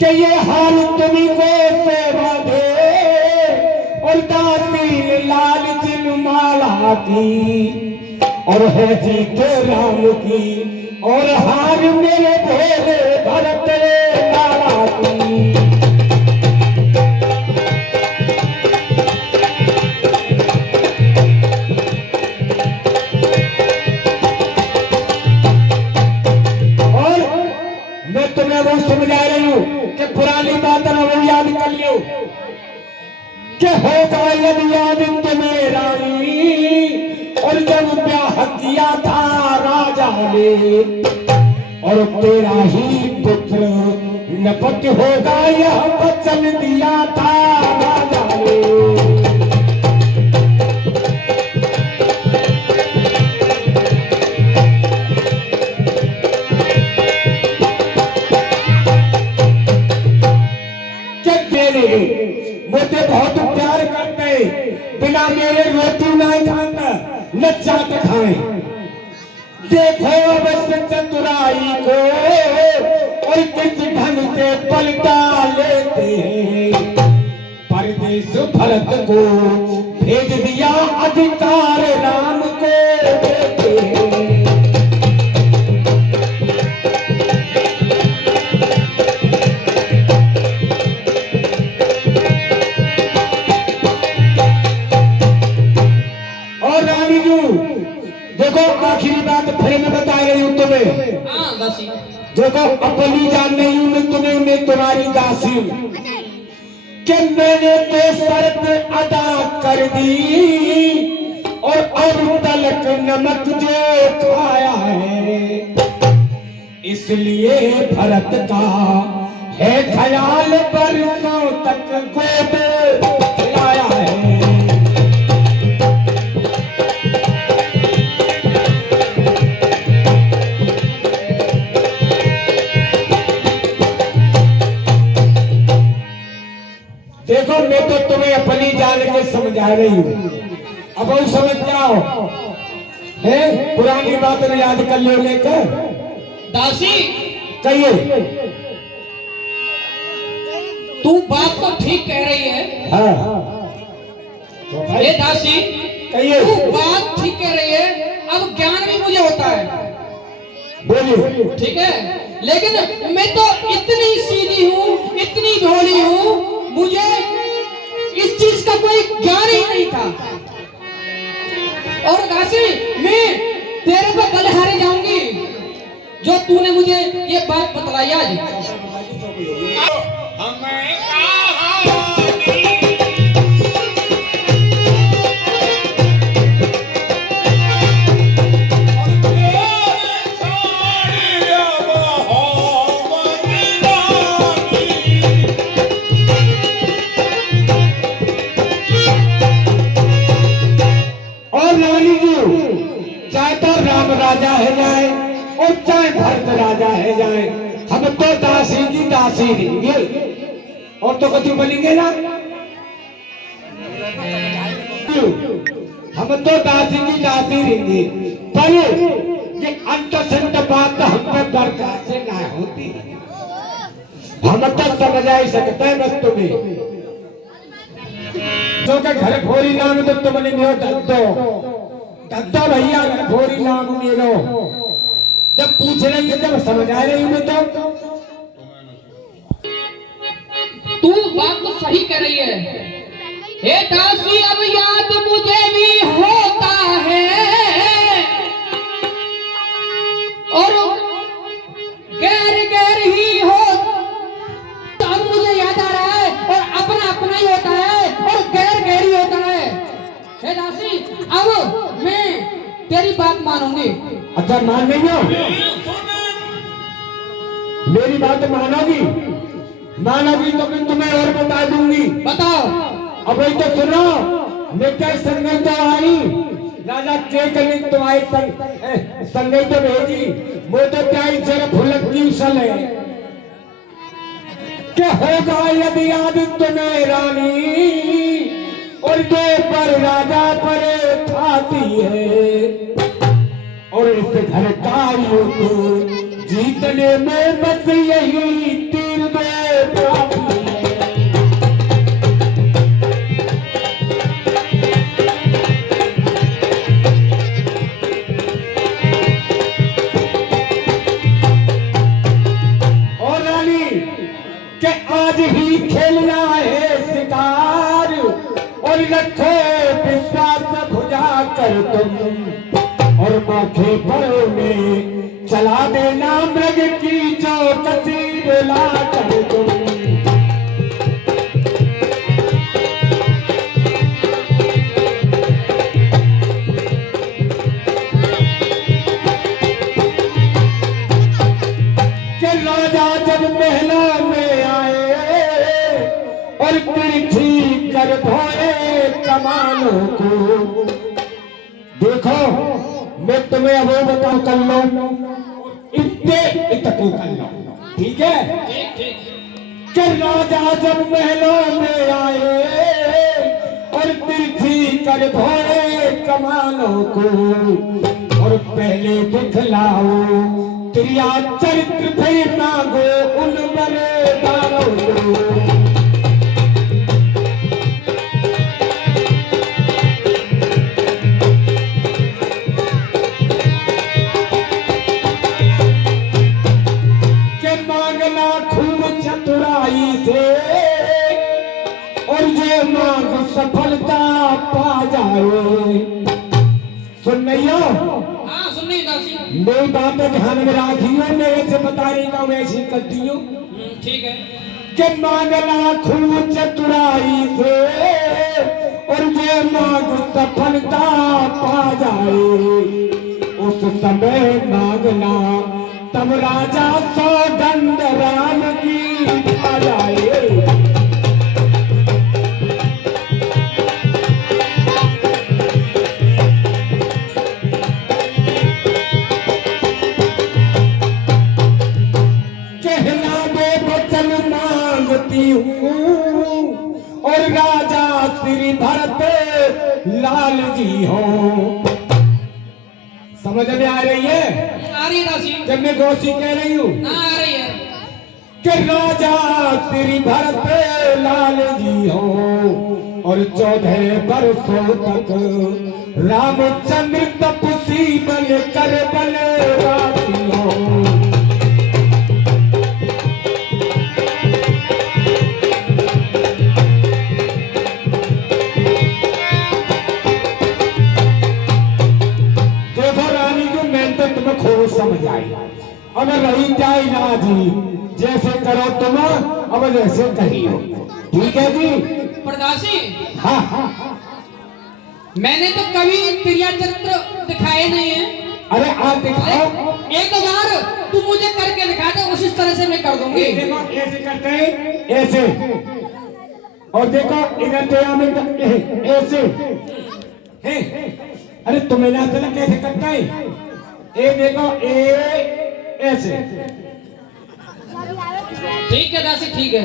कि ये हाल तुम्ही को सेवा दे और दासी लाल जिन माला की और है जीत राम की और हार मेरे भोले भरत लाला की। तुम्हें वो समझा रही हूं कि पुरानी बात ना वो याद कर लो कि होगा यदि याद तुम्हें रानी और जब ब्याह किया था राजा ने और तेरा ही पुत्र नपट होगा यह वचन दिया था राजा ने। मुझे बहुत प्यार करते बिना मेरे रोटी ना खाता न चाट खाए। देखो अवश्य चतुराई को और किस ढंग से पलटा लेते हैं। परदेश भरत को भेज दिया अधिकार राम को देते हैं। देखो आखिरी बात फिर मैं बता रही हूँ तुम्हें। देखो अपनी जान नहीं हूं मैं तुम्हें, मैं तुम्हारी दासी हूं कि मैंने तो शर्त अदा कर दी और अब तलक नमक जो खाया है इसलिए भरत का है ख्याल बरसों तक गोद खिलाया है। देखो मैं तो तुम्हें अपनी जान के समझा रही हूँ, अब वो समझ जाओ है। पुरानी बात में याद कर लो लेकर दासी कहिए। तू बात तो ठीक कह रही है। हाँ तो ये दासी कहिए। तू बात ठीक कह रही है, अब ज्ञान भी मुझे होता है। बोलिए। ठीक है, लेकिन मैं तो इतनी सीधी हूँ, इतनी भोली हूँ, मुझे इस चीज का कोई ज्ञान ही नहीं था। और दासी मैं तेरे पे बलिहारी जाऊंगी जो तूने मुझे ये बात बतलाई आज। राजा है जाए और चाहे भरत राजा है जाए, हम तो दासी की दासी रहेंगे और तो कुछ बनेंगे ना। हम तो दासी की दासी रहेंगे पर ये अंत बात हम पे बर्दाश्त से ना होती। हम तो समझ ही सकते हैं बस तुम्हें जो के घर भोरी नाम तो तुमने नहीं हो दद्दो भैया भोरी नाम मेलो। जब पूछ रही है जब समझ आ रही हूँ तो तू बात तो सही कर रही है। हे दासी अब याद मुझे भी होता है और गैर गैर ही हो तो अब मुझे याद आ रहा है और अपना अपना ही होता है और गैर गैर ही होता है। हे दासी अब मैं तेरी बात मानूंगी। अच्छा मान नहीं हो मेरी बात मानोगी? मानोगी तो मैं तुम्हें और बता दूंगी। बताओ। अब वही तो सुनो, मैं क्या संगत तो आई राजा के कभी तुम्हारी संगत तो भेजी वो तो क्या जरा फुलक की उसल है। क्या होगा यदि याद तुम्हें रानी और जो पर राजा पर खाती है और इस घर का युद्ध जीतने में बस यही तीर दो आज ही खेलना है शिकार और रखो विश्वास भुजा कर तुम और मौके पर में चला देना मृग की जो कसी बुला कर तुम। राजा जब महलों में आए और पृथ्वी कर धोए कमानों को। देखो मैं तुम्हें अब बताऊं कर लो इतने इतने कर लो ठीक है। कि राजा जब महलों में आए और पृथ्वी कर धोए कमानों को और पहले दिखलाओ तेरा चरित्र फिर मांगो उन बरेदारों को। के मांगना खूब चतुराई से और ये मांग सफलता पा जाए। सुन नहीं हो? मेरी बात ध्यान में राखियो, मैं ऐसे बता रही हूँ ऐसी करती हूँ ठीक है। कि मांगना खूब चतुराई से और ये मांग सफलता पा जाए। उस समय मांगना तब राजा सौगंध राम की खा जाए। और राजा श्री भरत लाल जी हो। समझ में आ रही है? आ रही है दासी। जब मैं गौसी कह रही हूँ आ रही है कि राजा श्री भरत लाल जी हो और 14 वर्षों तक रामचंद्र तपसी बन कर बनवासी हो। समझ आई अब रही जाए ना जी जैसे करो तुम अब जैसे कहियो ठीक है जी। प्रदासी हाँ हाँ मैंने तो कभी प्रिया चरित्र दिखाए नहीं है। अरे आप दिखाओ एक बार तू मुझे करके दिखा दे उसी तरह से मैं कर दूंगी। देखो ऐसे करते हैं ऐसे और देखो इधर तो ऐसे है। अरे तुम्हें ना चला कैसे करता है ये देखो ऐसे ठीक है दासी ठीक है।